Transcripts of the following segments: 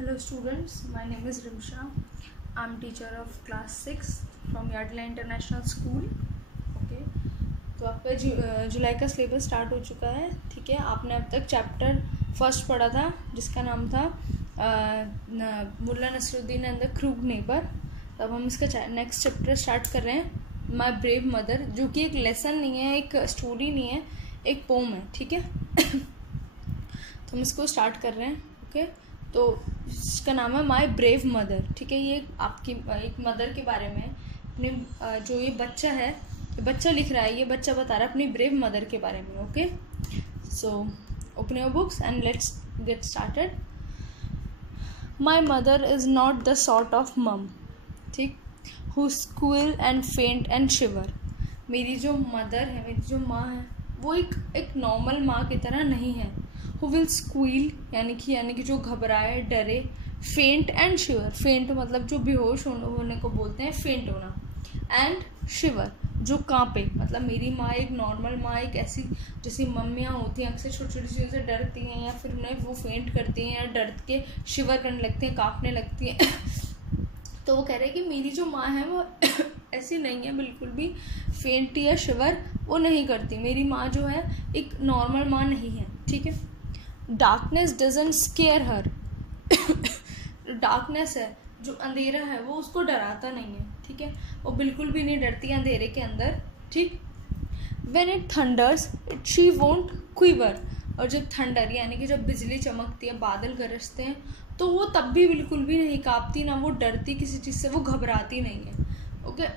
Hello students, my name is Rimsha. I am teacher of class 6 from Yardley International School. Okay, तो आपका जुलाई का syllabus start हो चुका है. ठीक है, आपने अब तक चैप्टर फर्स्ट पढ़ा था जिसका नाम था Mulla Nasruddin and the cruel neighbour. अब हम इसका नेक्स्ट चैप्टर स्टार्ट कर रहे हैं, माई ब्रेव मदर, जो कि एक लेसन नहीं है, एक स्टोरी नहीं है, एक पोम है. ठीक है तो हम इसको स्टार्ट कर रहे हैं. ओके तो इसका नाम है माई ब्रेव मदर. ठीक है, ये आपकी एक मदर के बारे में अपने जो ये बच्चा है, ये बच्चा लिख रहा है, ये बच्चा बता रहा है अपनी ब्रेव मदर के बारे में. Okay so open your books and let's get started. My mother is not the sort of मम, ठीक, who squill and faint and शिवर. मेरी जो मदर है, मेरी जो माँ है, वो एक नॉर्मल माँ की तरह नहीं है. हु विल स्क्वील यानी कि जो घबराए, डरे. फेंट एंड शिवर, फेंट मतलब जो बेहोश होने को बोलते हैं, फेंट होना. एंड शिवर जो कांपे. मतलब मेरी माँ एक नॉर्मल माँ, एक ऐसी जैसी मम्मियाँ होती हैं अक्सर छोटी छोटी चीज़ों से डरती हैं या फिर उन्हें वो फेंट करती हैं या डर के शिवर करने लगती हैं, कांपने लगती हैं. तो वो कह रहे हैं कि मेरी जो माँ है वो ऐसी नहीं है, बिल्कुल भी फेंट या शिवर वो नहीं करती. मेरी माँ जो है एक नॉर्मल माँ नहीं है. ठीक है, darkness doesn't scare her. Darkness है, जो अंधेरा है, वो उसको डराता नहीं है. ठीक है, वो बिल्कुल भी नहीं डरती अंधेरे के अंदर. ठीक, when it thunders she won't quiver. और जब थंडर यानी कि जब बिजली चमकती है, बादल गरजते हैं, तो वो तब भी बिल्कुल भी नहीं कांपती, ना वो डरती किसी चीज़ से, वो घबराती नहीं है. Okay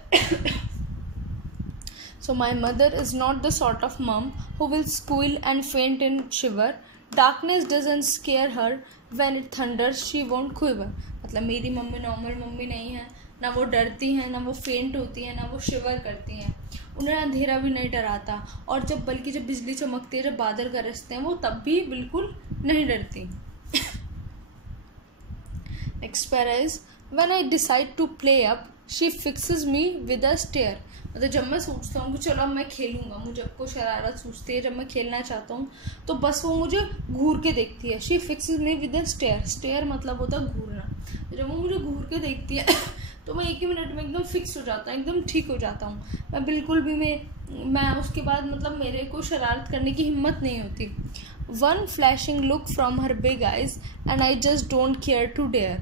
so my mother is not the sort of mum who will squeal and faint and shiver. Darkness doesn't scare her. When it thunders she won't quiver. मतलब मेरी मम्मी नॉर्मल मम्मी नहीं है, ना वो डरती हैं, ना वो फेंट होती हैं, ना वो शिवर करती हैं. उन्हें अंधेरा भी नहीं डराता. और जब बिजली चमकती है, जब बादल गरजते हैं, वो तब भी बिल्कुल नहीं डरती. Next para is when I decide to play up she fixes me with a stare. मतलब जब मैं सोचता हूँ कि चलो अब मैं खेलूंगा, मुझे अब को शरारत सूझती है, जब मैं खेलना चाहता हूँ तो बस वो मुझे घूर के देखती है. She fixes me with a stare. Stare मतलब होता है घूरना. जब वो मुझे घूर के देखती है तो मैं एक ही मिनट में एकदम फिक्स हो जाता हूँ, एकदम ठीक हो जाता हूँ. मैं बिल्कुल भी मैं उसके बाद मतलब मेरे को शरारत करने की हिम्मत नहीं होती. One flashing look from her big eyes and I just don't care to dare.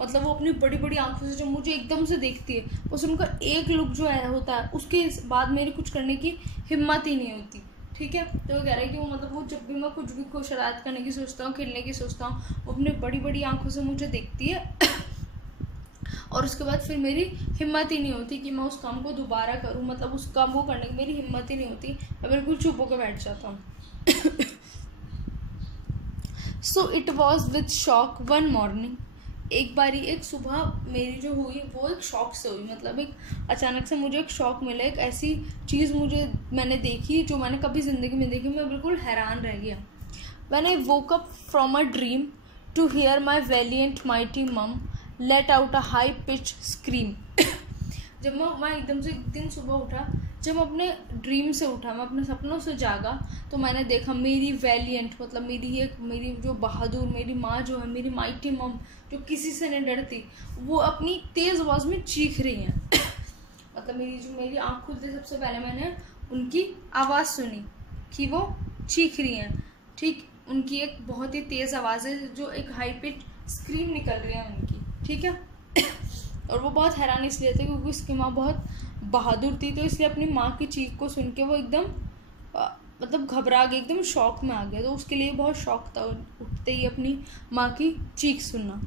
मतलब वो अपनी बड़ी बड़ी आंखों से जब मुझे एकदम से देखती है, उस उनका एक लुक जो है होता है, उसके बाद मेरी कुछ करने की हिम्मत ही नहीं होती. ठीक है, तो वो कह रहा है कि वो मतलब वो जब भी मैं कुछ भी को शरारत करने की सोचता हूँ, खेलने की सोचता हूँ, वो अपनी बड़ी बड़ी आंखों से मुझे देखती है और उसके बाद फिर मेरी हिम्मत ही नहीं होती कि मैं उस काम को दोबारा करूँ. मतलब उस काम को करने की मेरी हिम्मत ही नहीं होती, मैं बिल्कुल चुप होकर बैठ जाता हूँ. So it was with shock one morning. एक सुबह मेरी जो हुई वो एक शॉक से हुई. मतलब एक अचानक से मुझे एक शॉक मिला, एक ऐसी चीज़ मैंने देखी जो मैंने कभी ज़िंदगी में देखी. मैं बिल्कुल हैरान रह गया. When I woke up from a dream to hear my valiant mighty mum let out a high pitch scream. जब मैं एकदम से एक दिन सुबह उठा, जब मैं अपने ड्रीम से उठा, मैं अपने सपनों से जागा, तो मैंने देखा मेरी वैलियंट मतलब मेरी जो बहादुर मेरी माँ जो है, मेरी माइटी मम जो किसी से नहीं डरती, वो अपनी तेज़ आवाज़ में चीख रही हैं. मतलब मेरी आँख खुलते सबसे पहले मैंने उनकी आवाज़ सुनी कि वो चीख रही हैं. ठीक, उनकी एक बहुत ही तेज़ आवाज़ है, जो एक हाई पिच स्क्रीम निकल रही है उनकी. ठीक है, और वो बहुत हैरान इसलिए थे क्योंकि उसकी माँ बहुत बहादुर थी, तो इसलिए अपनी माँ की चीख को सुन के वो एकदम मतलब घबरा गई, एकदम शॉक में आ गया. तो उसके लिए बहुत शौक था उठते ही अपनी माँ की चीख सुनना.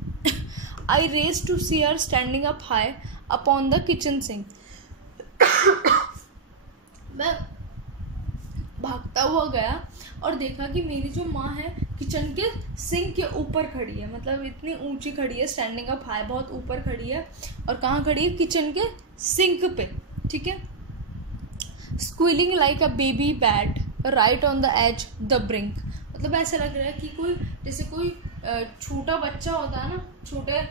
I raced to see her standing up high upon the kitchen sink. मैं भागता हुआ गया और देखा कि मेरी जो माँ है किचन के सिंक के ऊपर खड़ी है. मतलब इतनी ऊंची खड़ी है, स्टैंडिंग अप हाई, बहुत ऊपर खड़ी है. और कहाँ खड़ी है? किचन के सिंक पे. ठीक है, squealing like a baby bat right on the edge the brink. मतलब ऐसा लग रहा है कि जैसे कोई छोटा बच्चा होता है ना, छोटे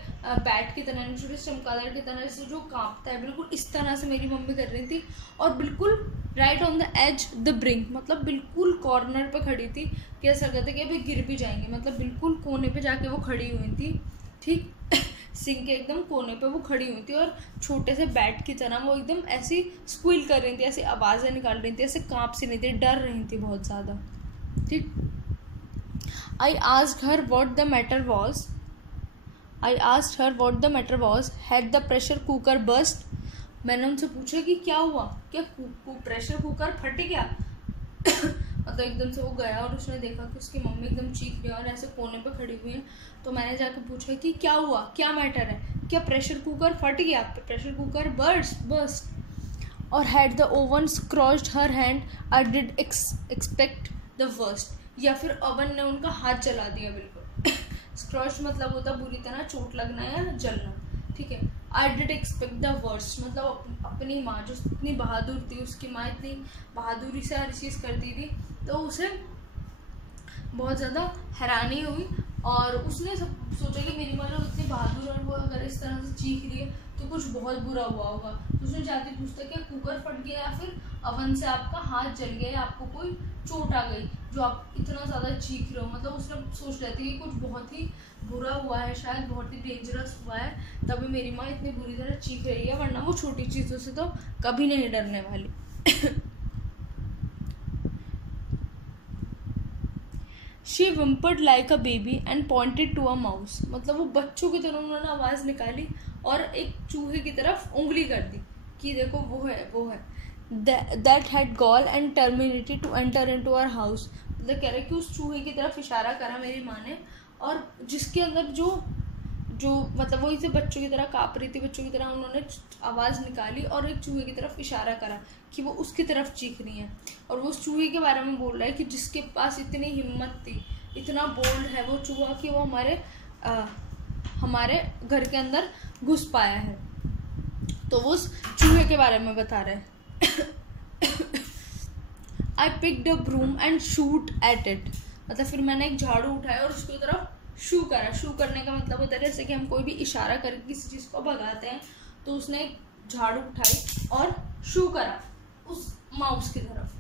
बैट की तरह, छोटे चमगादड़ की तरह से जो कांपता है, बिल्कुल इस तरह से मेरी मम्मी कर रही थी। और बिल्कुल right on the edge the brink, मतलब बिल्कुल कॉर्नर पे खड़ी थी कि ऐसा लगता कि अभी गिर भी जाएंगे, मतलब बिल्कुल कोने पे जाके वो खड़ी हुई थी, ठीक सिंक के एकदम कोने पे वो खड़ी हुई थी। और छोटे से बैट की तरह वो एकदम ऐसी स्क्विल कर रही थी, ऐसी आवाज़ें निकाल रही थी, ऐसे कांप सी नहीं थी, डर रही थी बहुत ज़्यादा, ठीक। I asked her what the matter was. Had the pressure cooker burst? मैंने उनसे पूछा कि क्या हुआ, क्या प्रेशर कुकर फट गया? मतलब एकदम से वो गया और उसने देखा कि उसकी मम्मी एकदम चीख रही है और ऐसे कोने पे खड़ी हुई है। तो मैंने जाकर पूछा कि क्या हुआ, क्या मैटर है, क्या प्रेशर कुकर फट गया, प्रेशर कुकर बर्स्ट? और had the oven scorched her hand, I did expect the worst, या फिर ओवन ने उनका हाथ जला दिया बिल्कुल। स्क्रॉच मतलब होता बुरी तरह चोट लगना या जलना, ठीक है। आई डिड एक्सपेक्ट द वर्स्ट, मतलब अपनी माँ जो इतनी बहादुर थी, उसकी माँ इतनी बहादुरी से हर चीज़ करती थी, तो उसे बहुत ज़्यादा हैरानी हुई और उसने सब सोचा कि मेरी माँ जो इतनी बहादुर और वो अगर इस तरह से चीख रही है तो कुछ बहुत बुरा हुआ होगा। तो उसने जाके पूछता क्या कुकर फट गया या फिर अवन से आपका हाथ जल गया या आपको कोई चोट आ गई जो आप इतना ज़्यादा चीख रहे हो। मतलब उसने सोच लेती कि कुछ बहुत ही बुरा हुआ है, शायद बहुत ही डेंजरस हुआ है, तभी मेरी माँ इतनी बुरी तरह चीख रही है, वरना वो छोटी चीज़ों से तो कभी नहीं डरने वाली। She whimpered like a baby and pointed to a mouse. मतलब वो बच्चों की तरह उन्होंने आवाज़ निकाली और एक चूहे की तरफ उंगली कर दी कि देखो वो है। That had gall and temerity to enter into our house. मतलब कह रहे कि उस चूहे की तरफ इशारा करा मेरी माँ ने, और जिसके अंदर जो मतलब वो इसे बच्चों की तरह काँप रही थी, बच्चों की तरह उन्होंने आवाज़ निकाली और एक चूहे की तरफ इशारा करा कि वो उसकी तरफ चीख रही है। और वो उस चूहे के बारे में बोल रहा है कि जिसके पास इतनी हिम्मत थी, इतना बोल्ड है वो चूहा कि वो हमारे घर के अंदर घुस पाया है। तो वो उस चूहे के बारे में बता रहे हैं। I picked a broom and shoot at it. मतलब फिर मैंने एक झाड़ू उठाया और उसकी तरफ शू करा। शू करने का मतलब होता है जैसे कि हम कोई भी इशारा करके किसी चीज़ को भगाते हैं, तो उसने एक झाड़ू उठाई और शू करा उस माउस की तरफ।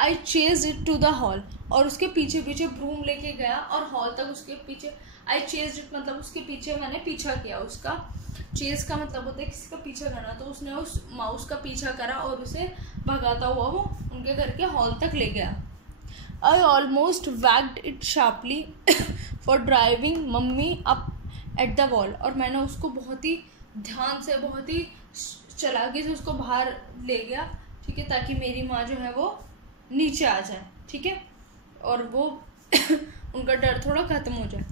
I chased it to the hall, और उसके पीछे पीछे ब्रूम लेके गया और हॉल तक उसके पीछे। I chased it मतलब उसके पीछे मैंने पीछा किया उसका। चेस का मतलब होता है किसी का पीछा करना, तो उसने उस माउस का पीछा करा और उसे भगाता हुआ वो उनके घर के हॉल तक ले गया। I almost whacked it sharply for driving mummy up at the wall, और मैंने उसको बहुत ही ध्यान से, बहुत ही चालाकी से उसको बाहर ले गया, ठीक है, ताकि मेरी माँ जो है वो नीचे आ जाए, ठीक है, और वो उनका डर थोड़ा ख़त्म हो जाए।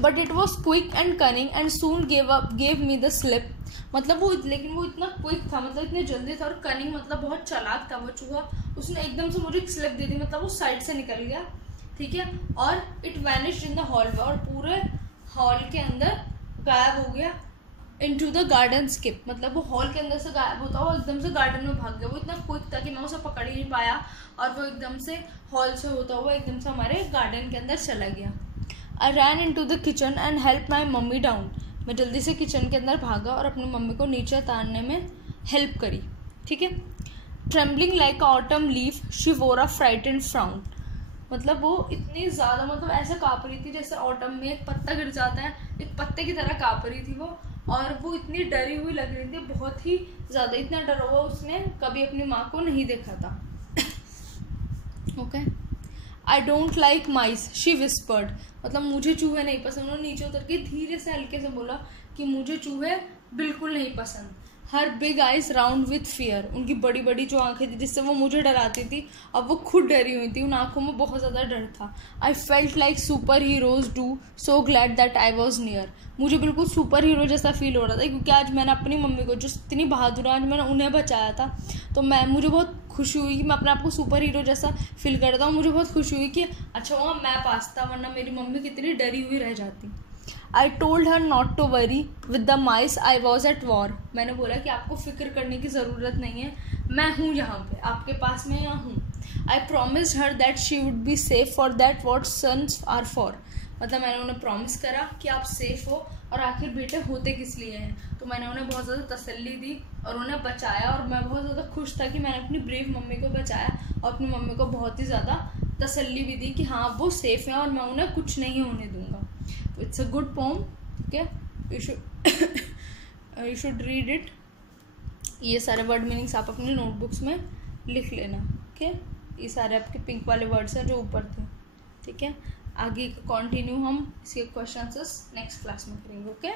But it was quick and cunning and soon gave me the slip. मतलब लेकिन वो इतना क्विक था, मतलब इतने जल्दी था, और कनिंग मतलब बहुत चालाक था वो चूहा। उसने एकदम से मुझे एक स्लिप दे दी, मतलब वो साइड से निकल गया, ठीक है, और it vanished in the hall, और पूरे हॉल के अंदर गायब हो गया। इनटू द गार्डन स्किप, मतलब वो हॉल के अंदर से गायब होता हुआ एकदम से गार्डन में भाग गया। वो इतना क्विक था कि मैं उसे पकड़ ही नहीं पाया, और वो एकदम से हॉल से होता हुआ एकदम से हमारे गार्डन के अंदर चला गया। I ran into the kitchen and helped my mummy down. मैं जल्दी से किचन के अंदर भागा और अपनी मम्मी को नीचे उतारने में हेल्प करी, ठीक है। Trembling like autumn leaf, she wore a frightened frown. मतलब वो इतनी ज़्यादा, मतलब ऐसे काँप रही थी जैसे ऑटम में एक पत्ता गिर जाता है, एक पत्ते की तरह काँप रही थी वो, और वो इतनी डरी हुई लग रही थी, बहुत ही ज़्यादा। इतना डरा हुआ उसने कभी अपनी माँ को नहीं देखा था। Okay. I don't like mice, she whispered. मतलब मुझे चूहे नहीं पसंद। उन्होंने नीचे उतर के धीरे से हल्के से बोला कि मुझे चूहे बिल्कुल नहीं पसंद। Her big eyes round with fear, उनकी बड़ी बड़ी जो आंखें थी जिससे वो मुझे डराती थी, अब वो खुद डरी हुई थी, उन आंखों में बहुत ज़्यादा डर था। I felt like super heroes do, so glad that I was near. मुझे बिल्कुल सुपर हीरो जैसा फील हो रहा था, क्योंकि आज मैंने अपनी मम्मी को, जो इतनी बहादुर है, आज मैंने उन्हें बचाया था, तो मुझे बहुत खुशी हुई कि मैं अपने आप को सुपर हीरो जैसा फील करता हूँ। मुझे बहुत खुशी हुई कि अच्छा हुआ मैं पास था, वरना मेरी मम्मी कितनी डरी हुई रह जाती। I told her not to worry with the mice I was at war. मैंने बोला कि आपको फिक्र करने की ज़रूरत नहीं है, मैं हूँ यहाँ पे, आपके पास में यहाँ हूँ. I promised her that she would be safe for that what sons are for. मतलब मैंने उन्हें प्रॉमिस करा कि आप सेफ हो, और आखिर बेटे होते किस लिए हैं. तो मैंने उन्हें बहुत ज़्यादा तसल्ली दी और उन्हें बचाया, और मैं बहुत ज़्यादा खुश था कि मैंने अपनी ब्रेव मम्मी को बचाया, और अपनी मम्मी को बहुत ही ज़्यादा तसल्ली भी दी कि हाँ वो सेफ हैं और मैं उन्हें कुछ नहीं होने दूँगा. तो इट्स अ गुड पोम. ठीक है, यू शुड रीड इट. ये सारे वर्ड मीनिंग्स आप अपनी नोटबुक्स में लिख लेना. ओके, ये सारे आपके पिंक वाले वर्ड्स हैं जो ऊपर थे. ठीक है, आगे कंटिन्यू हम इसके क्वेश्चन नेक्स्ट क्लास में करेंगे. ओके.